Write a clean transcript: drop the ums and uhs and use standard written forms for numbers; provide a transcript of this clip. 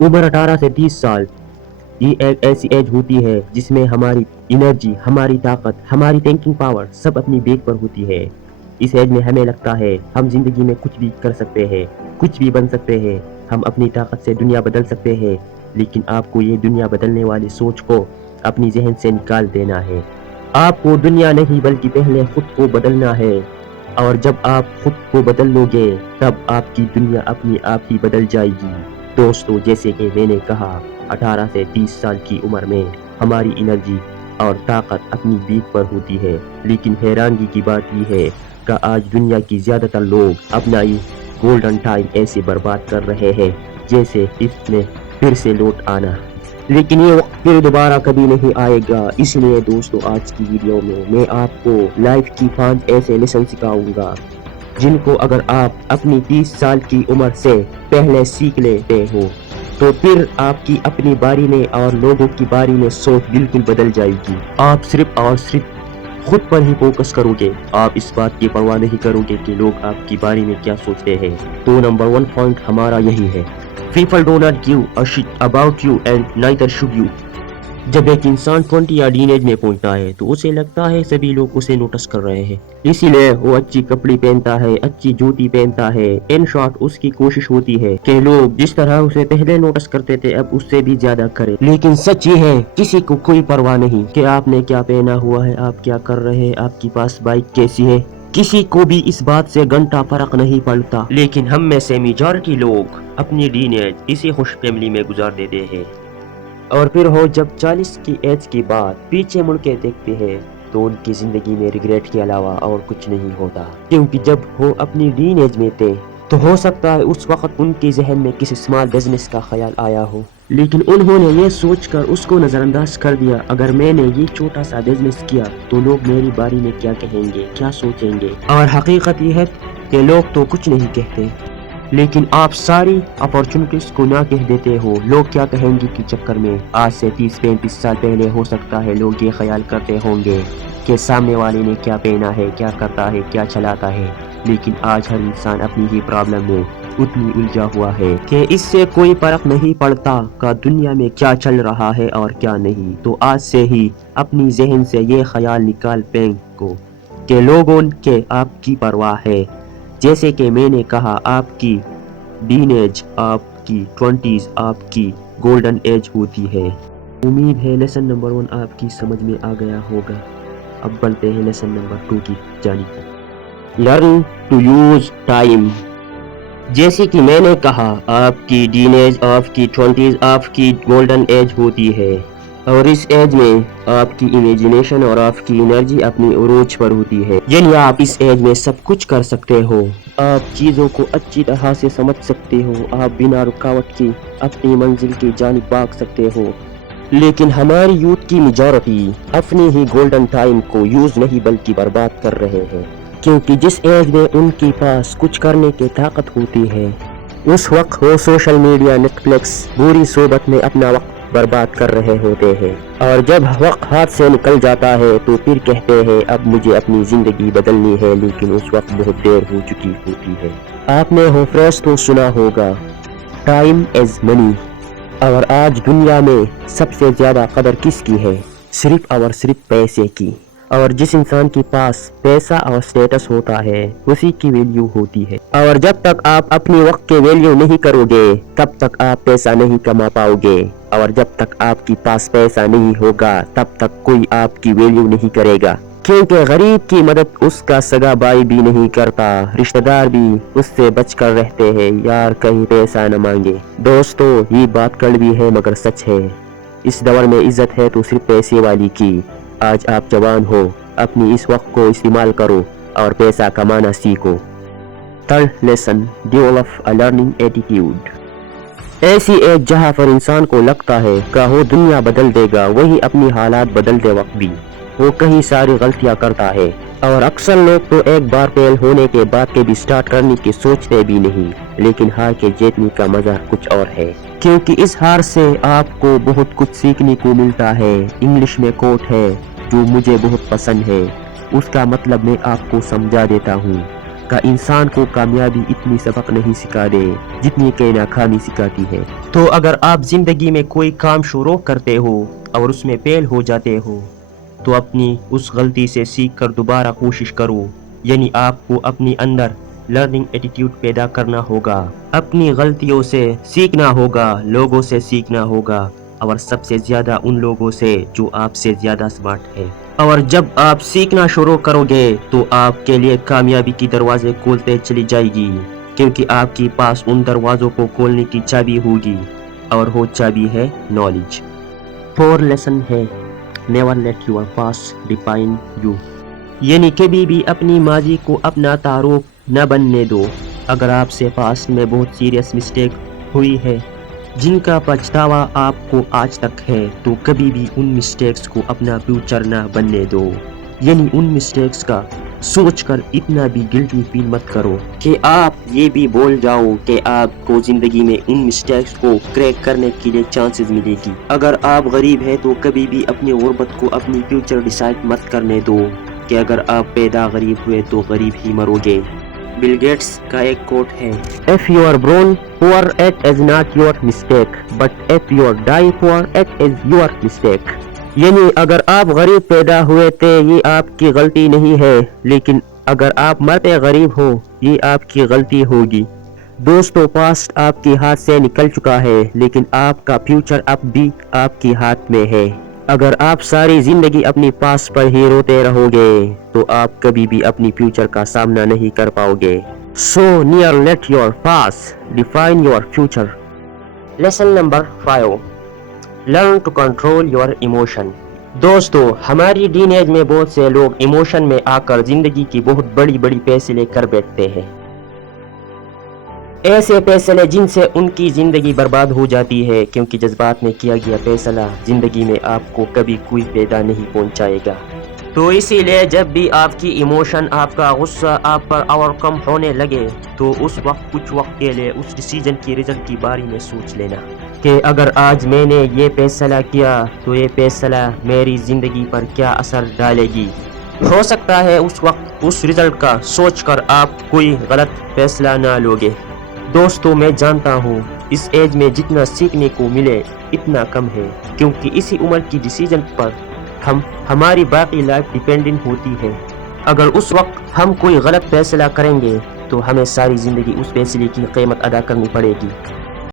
عمر 18 سے 30 سال یہ ایک ایسی ایج ہوتی ہے جس میں ہماری انرجی، ہماری طاقت، ہماری تھنکنگ پاور سب اپنی پیک پر ہوتی ہے۔ اس ایج میں ہمیں لگتا ہے ہم زندگی میں کچھ بھی کر سکتے ہیں، کچھ بھی بن سکتے ہیں، ہم اپنی طاقت سے دنیا بدل سکتے ہیں، لیکن آپ کو یہ دنیا بدلنے والی سوچ کو اپنی ذہن سے نکال دینا ہے۔ آپ کو دنیا نہیں بلکہ پہلے خود کو بدلنا ہے، اور جب آپ خود کو بدل لو گے تب آپ کی دنیا اپنی آپ ہی بدل جائے گی۔ دوستو، جیسے کہ میں نے کہا 18 سے 30 سال کی عمر میں ہماری انرجی اور طاقت اپنی پیک پر ہوتی ہے، لیکن حیرانگی کی بات یہ ہے کہ آج دنیا کی زیادہ تر لوگ اپنا یہ گولڈن ٹائم ایسے برباد کر رہے ہیں جیسے اس میں پھر سے لوٹ آنا، لیکن یہ وقت پھر دوبارہ کبھی نہیں آئے گا۔ اس لیے دوستو، آج کی ویڈیو میں آپ کو لائف کی 5 ایسے لیسن سکھاؤں گا جن کو اگر آپ اپنی 30 سال کی عمر سے پہلے سیکھ لیتے ہو تو پھر آپ کی اپنی بارے میں اور لوگوں کی بارے میں سوچ بالکل بدل جائے گی۔ آپ صرف اور صرف خود پر ہی فوکس کرو گے، آپ اس بات کی پرواہ نہیں کرو گے کہ لوگ آپ کے بارے میں کیا سوچتے ہیں۔ تو نمبر 1 پوائنٹ ہمارا یہی ہے، People do not give a shit about you and neither should you۔ جب ایک انسان 20 یا ٹین ایج میں پہنچتا ہے تو اسے لگتا ہے سبھی لوگ اسے نوٹس کر رہے ہیں، اسی لیے وہ اچھی کپڑے پہنتا ہے، اچھی جوتی پہنتا ہے۔ ان شارٹ، اس کی کوشش ہوتی ہے کہ لوگ جس طرح اسے پہلے نوٹس کرتے تھے اب اس سے بھی زیادہ کریں، لیکن سچ یہ ہے کسی کو کوئی پرواہ نہیں کہ آپ نے کیا پہنا ہوا ہے، آپ کیا کر رہے ہیں، آپ کے پاس بائک کیسی ہے، کسی کو بھی اس بات سے گھنٹہ فرق نہیں پڑتا۔ لیکن ہم میں سے میجارٹی لوگ اپنی ٹین ایج اسی خوش فیملی میں گزار دیتے ہیں، اور پھر ہو جب 40 کی ایج کے بعد پیچھے مڑ کے دیکھتے ہیں تو ان کی زندگی میں ریگریٹ کے علاوہ اور کچھ نہیں ہوتا، کیونکہ جب وہ اپنی ٹین ایج میں تھے تو ہو سکتا ہے اس وقت ان کے ذہن میں کسی اسمال بزنس کا خیال آیا ہو، لیکن انہوں نے یہ سوچ کر اس کو نظر انداز کر دیا، اگر میں نے یہ چھوٹا سا بزنس کیا تو لوگ میری بارے میں کیا کہیں گے، کیا سوچیں گے۔ اور حقیقت یہ ہے کہ لوگ تو کچھ نہیں کہتے، لیکن آپ ساری اپارچونٹیز کو نہ کہہ دیتے ہو لوگ کیا کہیں گے کے چکر میں۔ آج سے 30-35 سال پہلے ہو سکتا ہے لوگ یہ خیال کرتے ہوں گے کہ سامنے والے نے کیا پہنا ہے، کیا کرتا ہے، کیا چلاتا ہے، لیکن آج ہر انسان اپنی ہی پرابلم میں اتنی الجھا ہوا ہے کہ اس سے کوئی فرق نہیں پڑتا کہ دنیا میں کیا چل رہا ہے اور کیا نہیں۔ تو آج سے ہی اپنی ذہن سے یہ خیال نکال پھینکو کہ لوگوں کے آپ کی پرواہ ہے۔ جیسے کہ میں نے کہا، آپ کی ٹین ایج، آپ کی 20s آپ کی گولڈن ایج ہوتی ہے۔ امید ہے لیسن نمبر 1 آپ کی سمجھ میں آ گیا ہوگا۔ اب بڑھتے ہیں لیسن نمبر 2 کی جانب۔ Learn to use time. جیسے کہ میں نے کہا، آپ کی ٹین ایج، آپ کی 20s آپ کی گولڈن ایج ہوتی ہے، اور اس ایج میں آپ کی امیجنیشن اور آپ کی انرجی اپنی عروج پر ہوتی ہے، یعنی آپ اس ایج میں سب کچھ کر سکتے ہو، آپ چیزوں کو اچھی طرح سے سمجھ سکتے ہو، آپ بنا رکاوٹ کی اپنی منزل کی جانب بھاگ سکتے ہو۔ لیکن ہماری یوتھ کی میجارٹی اپنی ہی گولڈن ٹائم کو یوز نہیں بلکہ برباد کر رہے ہیں، کیونکہ جس ایج میں ان کے پاس کچھ کرنے کی طاقت ہوتی ہے اس وقت وہ سوشل میڈیا، نیٹ فلکس، بری صحبت میں اپنا وقت برباد کر رہے ہوتے ہیں، اور جب وقت ہاتھ سے نکل جاتا ہے تو پھر کہتے ہیں اب مجھے اپنی زندگی بدلنی ہے، لیکن اس وقت بہت دیر ہو چکی ہوتی ہے۔ آپ نے وہ فریز تو سنا ہوگا، ٹائم از منی۔ اور آج دنیا میں سب سے زیادہ قدر کس کی ہے؟ صرف اور صرف پیسے کی، اور جس انسان کے پاس پیسہ اور سٹیٹس ہوتا ہے اسی کی ویلیو ہوتی ہے، اور جب تک آپ اپنی وقت کی ویلیو نہیں کرو گے تب تک آپ پیسہ نہیں کما پاؤ گے، اور جب تک آپ کے پاس پیسہ نہیں ہوگا تب تک کوئی آپ کی ویلیو نہیں کرے گا، کیونکہ غریب کی مدد اس کا سگا بھائی بھی نہیں کرتا، رشتہ دار بھی اس سے بچ کر رہتے ہیں، یار کہیں پیسہ نہ مانگے۔ دوستو، یہ بات کڑوی ہے مگر سچ ہے، اس دور میں عزت ہے تو صرف پیسے والی کی۔ آج آپ جوان ہو، اپنی اس وقت کو استعمال کرو اور پیسہ کمانا سیکھو۔ Third lesson, develop a learning attitude. ایسی ایک جہاں پر انسان کو لگتا ہے کہ وہ دنیا بدل دے گا، وہی اپنی حالات بدلتے وقت بھی وہ کئی ساری غلطیاں کرتا ہے، اور اکثر لوگ تو ایک بار فیل ہونے کے بعد کے بھی سٹارٹ کرنے کی سوچتے بھی نہیں، لیکن ہار کے جیتنے کا مزہ کچھ اور ہے، کیونکہ اس ہار سے آپ کو بہت کچھ سیکھنے کو ملتا ہے۔ انگلش میں کوٹ ہے جو مجھے بہت پسند ہے، اس کا مطلب میں آپ کو سمجھا دیتا ہوں۔ کا انسان کو کامیابی اتنی سبق نہیں سکھا دے جتنی کہ ناکامی سکھاتی ہے۔ تو اگر آپ زندگی میں کوئی کام شروع کرتے ہو اور اس میں فیل ہو جاتے ہو تو اپنی اس غلطی سے سیکھ کر دوبارہ کوشش کرو، یعنی آپ کو اپنی اندر لرننگ ایٹیٹیوڈ پیدا کرنا ہوگا، اپنی غلطیوں سے سیکھنا ہوگا، لوگوں سے سیکھنا ہوگا، اور سب سے زیادہ ان لوگوں سے جو آپ سے زیادہ سمارٹ ہے۔ اور جب آپ سیکھنا شروع کرو گے تو آپ کے لیے کامیابی کی دروازے کھولتے چلی جائے گی، کیونکہ آپ کے پاس ان دروازوں کو کھولنے کی چابی ہوگی، اور وہ چابی ہے نالج۔ 4 لیسن ہے never let your past define you, یعنی کبھی بھی اپنی ماضی کو اپنا تعارف نہ بننے دو۔ اگر آپ سے پاسٹ میں بہت سیریس مسٹیک ہوئی ہے جن کا پچھتاوا آپ کو آج تک ہے تو کبھی بھی ان مسٹیکس کو اپنا فیوچر نہ بننے دو، یعنی ان مسٹیکس کا سوچ کر اتنا بھی گلٹی فیل مت کرو کہ آپ یہ بھی بول جاؤ کہ آپ کو زندگی میں ان مسٹیکس کو کریک کرنے کے لیے چانسز ملے گی۔ اگر آپ غریب ہیں تو کبھی بھی اپنی غربت کو اپنی فیوچر ڈیسائیڈ مت کرنے دو کہ اگر آپ پیدا غریب ہوئے تو غریب ہی مرو گے۔ بل گیٹس کا ایک کوٹ ہے، If you are born poor it is not your mistake but if you die poor it is your mistake، یعنی اگر آپ غریب پیدا ہوئے تھے یہ آپ کی غلطی نہیں ہے، لیکن اگر آپ مرتے غریب ہو یہ آپ کی غلطی ہوگی۔ دوستو، پاسٹ آپ کے ہاتھ سے نکل چکا ہے لیکن آپ کا فیوچر اب بھی آپ کے ہاتھ میں ہے۔ اگر آپ ساری زندگی اپنی پاسٹ پر ہی روتے رہو گے تو آپ کبھی بھی اپنی فیوچر کا سامنا نہیں کر پاؤ گے۔ So never let your past define your future۔ Lesson number 5، Learn to control your emotion۔ دوستو، ہماری ٹین ایج میں بہت سے لوگ ایموشن میں آ کر زندگی کی بہت بڑی بڑی فیصلے کر بیٹھتے ہیں، ایسے فیصلے جن سے ان کی زندگی برباد ہو جاتی ہے، کیونکہ جذبات میں کیا گیا فیصلہ زندگی میں آپ کو کبھی کوئی فائدہ نہیں پہنچائے گا۔ تو اسی لیے جب بھی آپ کی ایموشن، آپ کا غصہ آپ پر اوور کم ہونے لگے تو اس وقت کچھ وقت کے لیے اس ڈیسیجن کی رزلٹ کے بارے میں سوچ لینا کہ اگر آج میں نے یہ فیصلہ کیا تو یہ فیصلہ میری زندگی پر کیا اثر ڈالے گی۔ ہو سکتا ہے اس وقت اس رزلٹ کا سوچ کر آپ کوئی غلط فیصلہ نہ لوگے۔ دوستو، میں جانتا ہوں اس ایج میں جتنا سیکھنے کو ملے اتنا کم ہے، کیونکہ اسی عمر کی ڈیسیجن پر ہماری باقی لائف ڈیپینڈنٹ ہوتی ہے۔ اگر اس وقت ہم کوئی غلط فیصلہ کریں گے تو ہمیں ساری زندگی اس فیصلے کی قیمت ادا کرنی پڑے گی۔